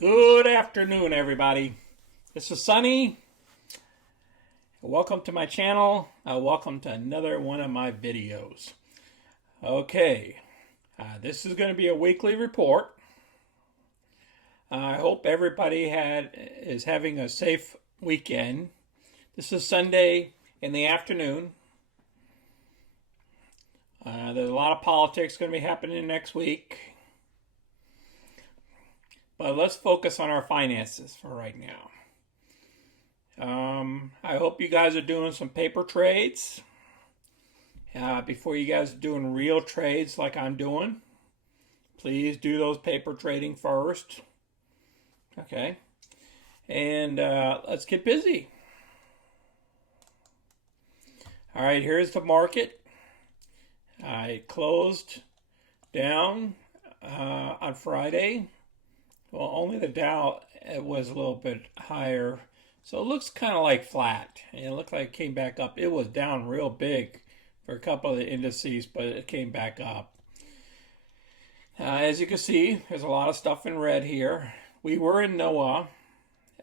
Good afternoon, everybody. This is Sunny. Welcome to my channel. Welcome to another one of my videos. Okay, this is going to be a weekly report. I hope everybody is having a safe weekend. This is Sunday in the afternoon. There's a lot of politics going to be happening next week. But let's focus on our finances for right now. I hope you guys are doing some paper trades before you guys are doing real trades like I'm doing. Please do those paper trading first. Okay. And let's get busy. All right, here's the market. I closed down on Friday. Well, only the Dow was a little bit higher. So it looks kind of like flat. And it looked like it came back up. It was down real big for a couple of the indices, but it came back up. As you can see, there's a lot of stuff in red here. We were in NIO.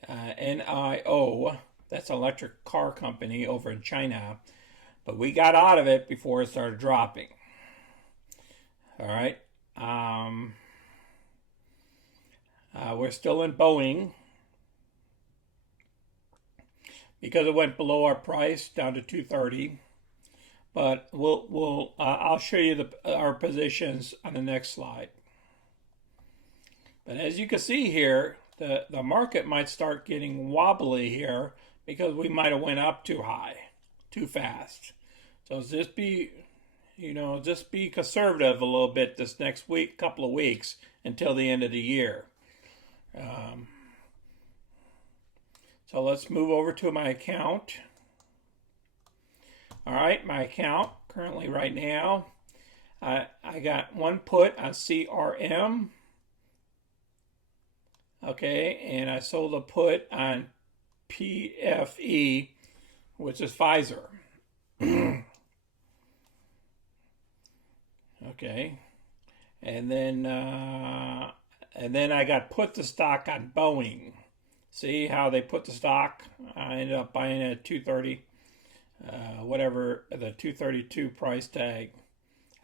N-I-O. That's an electric car company over in China. But we got out of it before it started dropping. All right. We're still in Boeing because it went below our price down to 230. But I'll show you our positions on the next slide. But as you can see here, the market might start getting wobbly here because we might have went up too high, too fast. So just be conservative a little bit this next week, couple of weeks until the end of the year. So let's move over to my account. All right, my account currently right now, I got one put on CRM. Okay, and I sold a put on PFE, which is Pfizer. Okay, and then I got put the stock on Boeing. See how they put the stock? I ended up buying it at 230, whatever the 232 price tag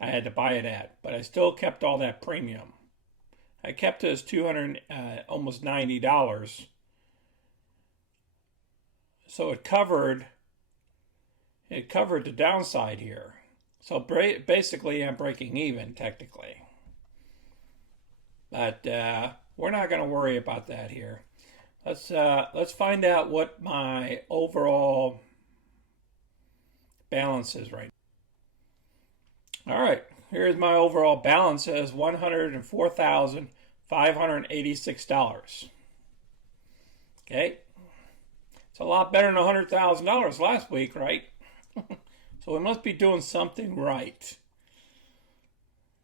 I had to buy it at. But I still kept all that premium. I kept it as almost $90. So it covered the downside here. So basically, I'm breaking even technically. But we're not going to worry about that here. Let's find out what my overall balance is right now. All right, here's my overall balance is $104,586. Okay, it's a lot better than $100,000 last week, right? So we must be doing something right.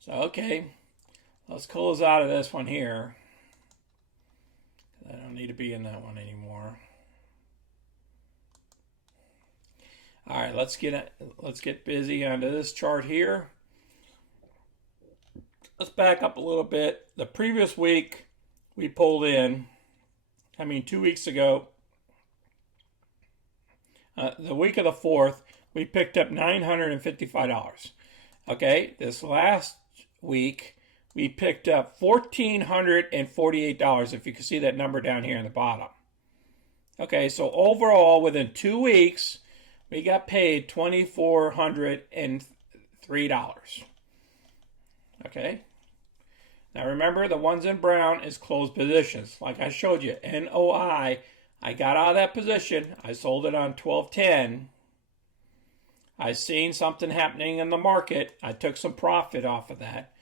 So okay. Let's close out of this one here. I don't need to be in that one anymore. All right, let's get busy onto this chart here. Let's back up a little bit. The previous week we pulled in, 2 weeks ago, the week of the 4th, we picked up $955. Okay, this last week we picked up $1,448, if you can see that number down here in the bottom. Okay, so overall, within 2 weeks, we got paid $2,403. Okay. Now remember, the ones in brown is closed positions. Like I showed you, NOI, I got out of that position. I sold it on 1210. I seen something happening in the market. I took some profit off of that.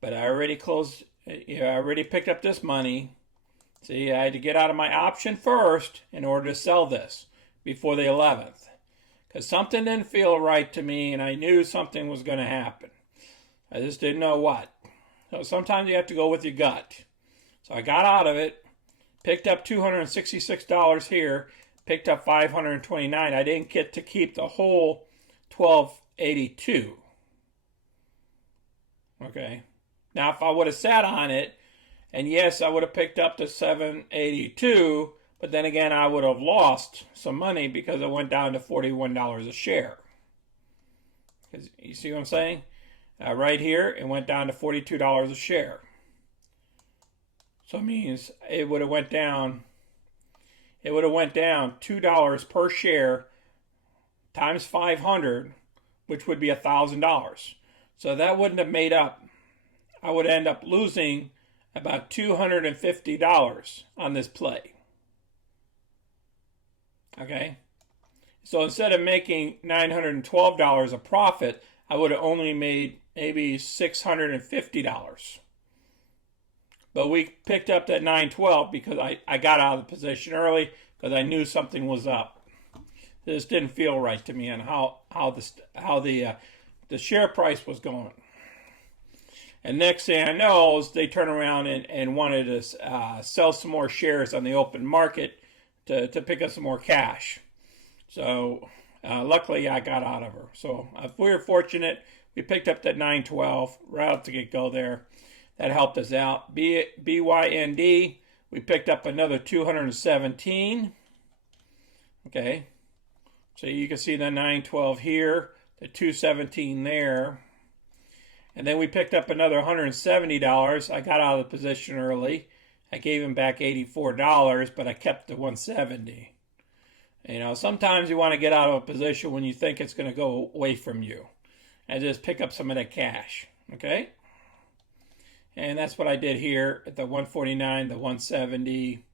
But I already closed, I already picked up this money. See, I had to get out of my option first in order to sell this before the 11th. Because something didn't feel right to me and I knew something was going to happen. I just didn't know what. So sometimes you have to go with your gut. So I got out of it, picked up $266 here, picked up $529. I didn't get to keep the whole $1,282. Okay. Now, if I would have sat on it And yes, I would have picked up to 782, but then again, I would have lost some money because it went down to $41 a share. You see what I'm saying? Right here, it went down to $42 a share. So it means it would have went down. It would have went down $2 per share times 500, which would be $1,000. So that wouldn't have made up. I would end up losing about $250 on this play. Okay? So instead of making $912 a profit, I would have only made maybe $650. But we picked up that 912 because I got out of the position early because I knew something was up. This didn't feel right to me on how the share price was going. And next thing I know is they turn around and wanted to sell some more shares on the open market to pick up some more cash. So luckily I got out of her. So if we were fortunate, we picked up that 912 right out to get go there. That helped us out. BYND, we picked up another 217. Okay. So you can see the 912 here, the 217 there. And then we picked up another $170. I got out of the position early. I gave him back $84, but I kept the 170. You know, sometimes you want to get out of a position when you think it's going to go away from you and just pick up some of that cash. Okay? And that's what I did here at the 149, the 170,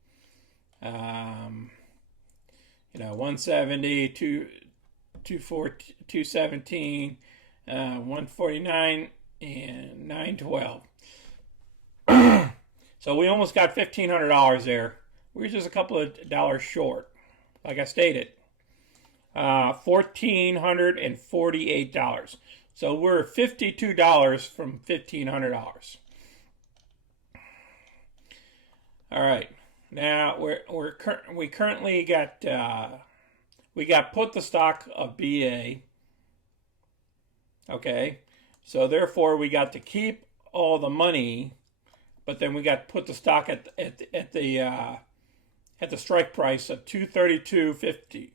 170, 217, 149, and 912. So we almost got $1,500 there. We were just a couple of dollars short, like I stated. $1,448. So we're $52 from $1,500. All right, now we currently got put the stock of BA. Okay, so therefore we got to keep all the money, but then we got to put the stock at the strike price of $232.50.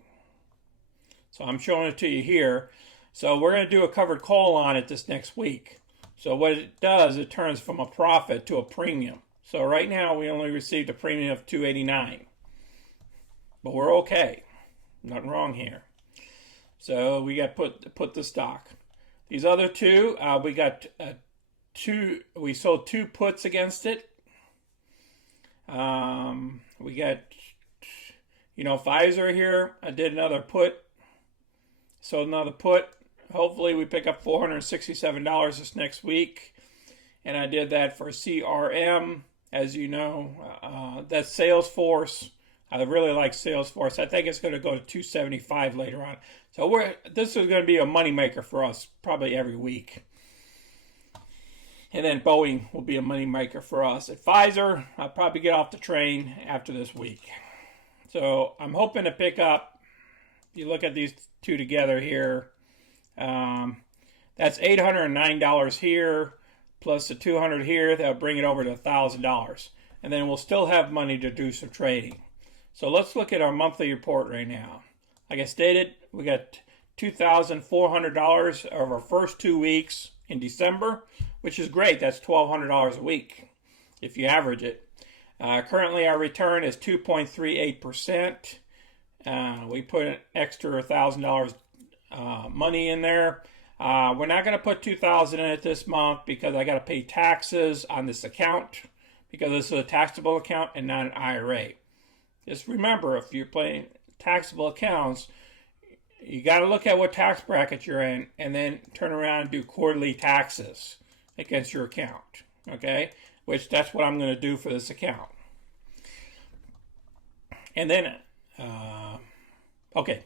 So I'm showing it to you here. So we're going to do a covered call on it this next week. So what it does, it turns from a profit to a premium. So right now we only received a premium of $289, but we're okay. Nothing wrong here. So we got put the stock. These other two, we got we sold two puts against it. We got, Pfizer here. I did another put. Sold another put. Hopefully we pick up $467 this next week. And I did that for CRM. As you know, that's Salesforce. I really like Salesforce. I think it's going to go to 275 later on. So this is going to be a moneymaker for us probably every week. And then Boeing will be a moneymaker for us. At Pfizer, I'll probably get off the train after this week. So I'm hoping to pick up, if you look at these two together here, that's $809 here. Plus the $200 here, that'll bring it over to $1,000. And then we'll still have money to do some trading. So let's look at our monthly report right now. Like I stated, we got $2,400 of our first 2 weeks in December, which is great. That's $1,200 a week if you average it. Currently, our return is 2.38%. We put an extra $1,000 money in there. We're not going to put $2,000 in it this month because I got to pay taxes on this account because this is a taxable account and not an IRA. Just remember, if you're playing taxable accounts, you got to look at what tax bracket you're in and then turn around and do quarterly taxes against your account. Okay? Which that's what I'm going to do for this account. And then, okay.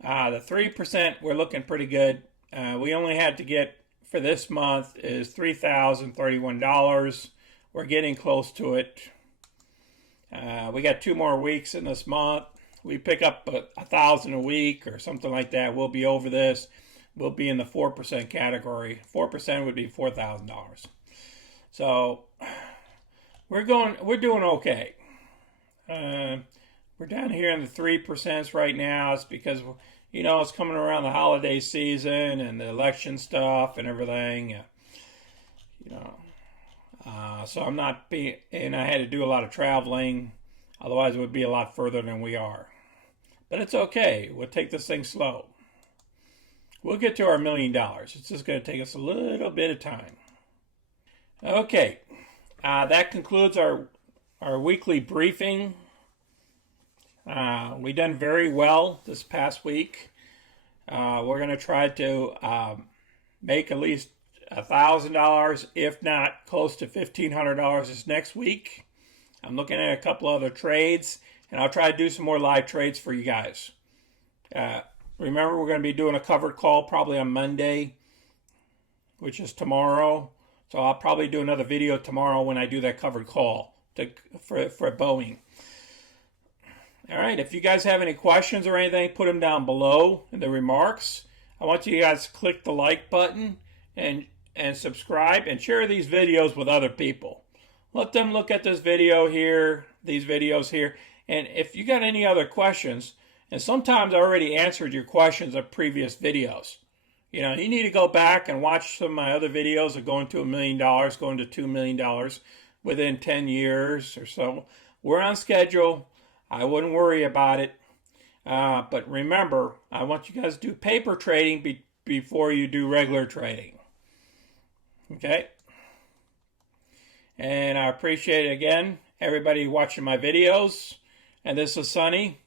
The 3%, we're looking pretty good. We only had to get, for this month, is $3,031. We're getting close to it. We got 2 more weeks in this month. We pick up $1,000 a week or something like that. We'll be over this. We'll be in the 4% category. 4% would be $4,000. So we're doing okay. We're down here in the 3% right now. It's because, you know, it's coming around the holiday season and the election stuff and everything. You know, so I'm not being, and I had to do a lot of traveling. Otherwise, it would be a lot further than we are. But it's okay. We'll take this thing slow. We'll get to our $1 million. It's just going to take us a little bit of time. Okay, that concludes our weekly briefing. We done very well this past week. We're going to try to make at least $1,000, if not close to $1,500 this next week. I'm looking at a couple other trades, and I'll try to do some more live trades for you guys. Remember, we're going to be doing a covered call probably on Monday, which is tomorrow. So I'll probably do another video tomorrow when I do that covered call for Boeing. All right, if you guys have any questions or anything, put them down below in the remarks. I want you guys to click the like button and subscribe and share these videos with other people. Let them look at this video here, these videos here. And if you got any other questions, and sometimes I already answered your questions of previous videos. You know, you need to go back and watch some of my other videos of going to $1 million, going to $2 million within 10 years or so. We're on schedule. I wouldn't worry about it. But remember, I want you guys to do paper trading before you do regular trading. Okay? And I appreciate it again, everybody watching my videos. And this is Sonny.